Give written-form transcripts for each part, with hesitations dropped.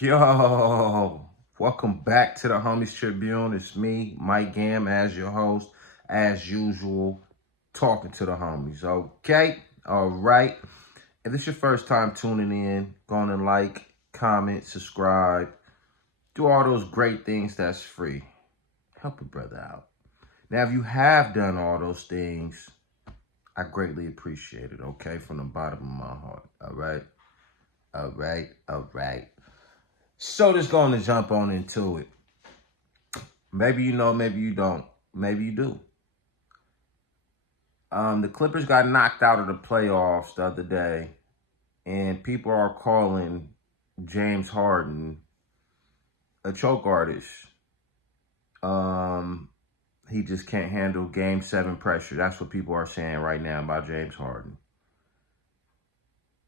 Yo, welcome back to the Homies Tribune. It's me, Mike Gam, as your host, as usual, talking to the homies. Okay, all right. If it's your first time tuning in, go on and like, comment, subscribe, do all those great things that's free. Help a brother out. Now, if you have done all those things, I greatly appreciate it. Okay, from the bottom of my heart. All right. So just going to jump on into it. Maybe you know, maybe you don't. Maybe you do. The Clippers got knocked out of the playoffs the other day, and people are calling James Harden a choke artist. Um, he just can't handle Game 7 pressure. That's what people are saying right now about James Harden.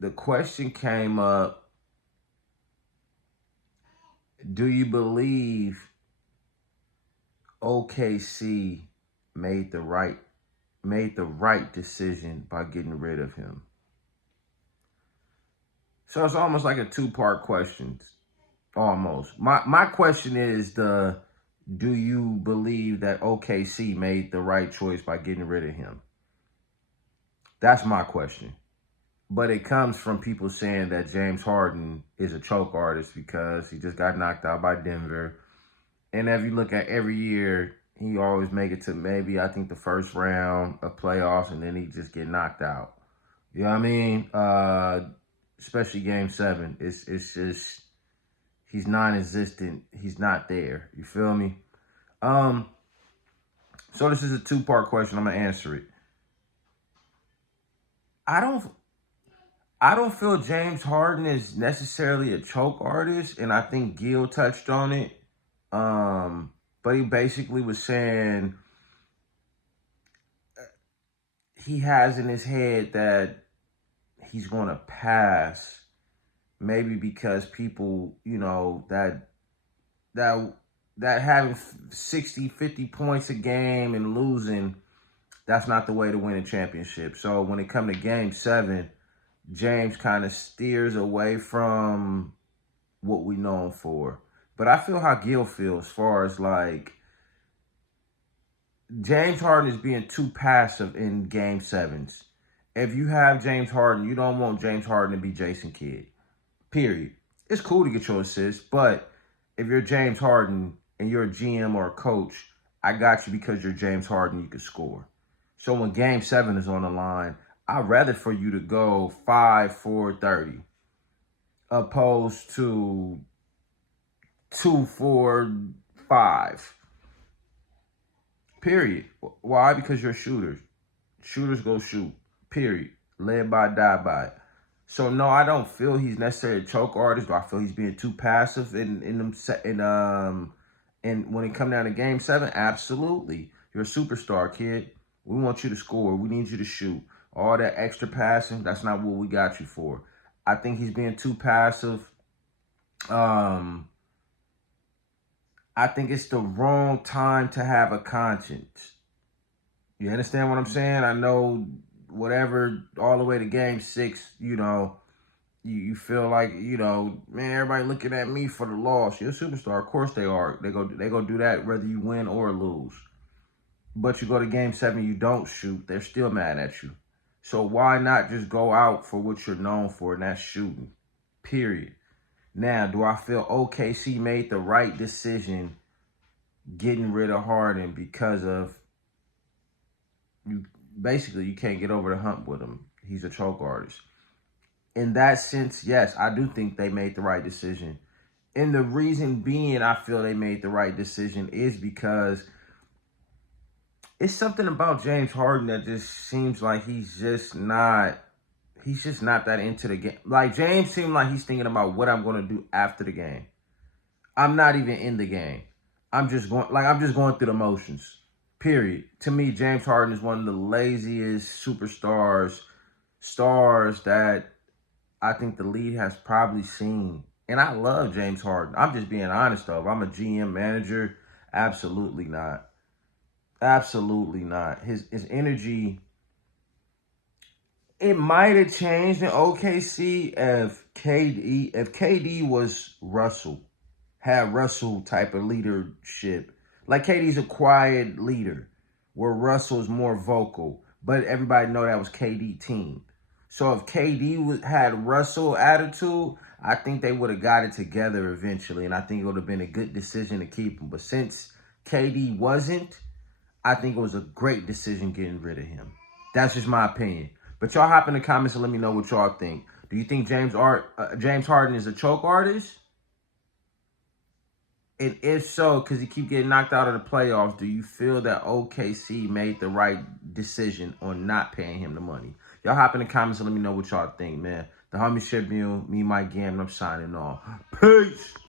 The question came up, do you believe OKC made the right decision by getting rid of him? So it's almost like a two-part question. Almost. My question is do you believe that OKC made the right choice by getting rid of him? That's my question. But it comes from people saying that James Harden is a choke artist because he just got knocked out by Denver. And if you look at every year, he always make it to maybe, I think, the first round of playoffs, and then he just get knocked out. You know what I mean? Especially Game 7. It's just, he's non-existent. He's not there. You feel me? So this is a two-part question. I'm gonna answer it. I don't feel James Harden is necessarily a choke artist, and I think Gil touched on it. But he basically was saying he has in his head that he's gonna pass, maybe because people, that having 60, 50 points a game and losing, that's not the way to win a championship. So when it comes to Game 7, James kind of steers away from what we know him for. But I feel how Gil feels as far as like James Harden is being too passive in Game 7s. If you have James Harden, you don't want James Harden to be Jason Kidd. Period. It's cool to get your assists, but if you're James Harden and you're a GM or a coach, I got you because you're James Harden, you can score. So when Game 7 is on the line, I'd rather for you to go 5-4-30 opposed to 2-4-5. Period. Why? Because you're shooters. Shooters go shoot. Period. Led by, die by. So no, I don't feel he's necessarily a choke artist. But I feel he's being too passive and when it come down to Game 7, absolutely. You're a superstar, kid. We want you to score. We need you to shoot. All that extra passing, that's not what we got you for. I think he's being too passive. I think it's the wrong time to have a conscience. You understand what I'm saying? I know whatever, all the way to Game 6, you feel like, man, everybody looking at me for the loss. You're a superstar. Of course they are. They go do that whether you win or lose. But you go to Game 7, you don't shoot. They're still mad at you. So why not just go out for what you're known for, and that's shooting. Period. Now, do I feel OKC made the right decision getting rid of Harden because of you can't get over the hump with him. He's a choke artist. In that sense, yes, I do think they made the right decision. And the reason being I feel they made the right decision is because it's something about James Harden that just seems like he's just not that into the game. Like, James seemed like he's thinking about what I'm going to do after the game. I'm not even in the game. I'm just going through the motions. Period. To me, James Harden is one of the laziest stars that I think the league has probably seen. And I love James Harden. I'm just being honest, though. If I'm a GM manager, absolutely not. Absolutely not. His energy It might have changed in OKC if KD was Russell, had Russell type of leadership. Like KD's a quiet leader, where Russell's more vocal. But everybody know that was KD team. So if had Russell attitude, I think they would have got it together eventually, and I think it would have been a good decision to keep him. But since KD wasn't, I think it was a great decision getting rid of him. That's just my opinion. But y'all hop in the comments and let me know what y'all think. Do you think James Harden is a choke artist? And if so, because he keep getting knocked out of the playoffs, do you feel that OKC made the right decision on not paying him the money? Y'all hop in the comments and let me know what y'all think, man. The homie Shibune, me, Mike Gam, and I'm signing off. Peace.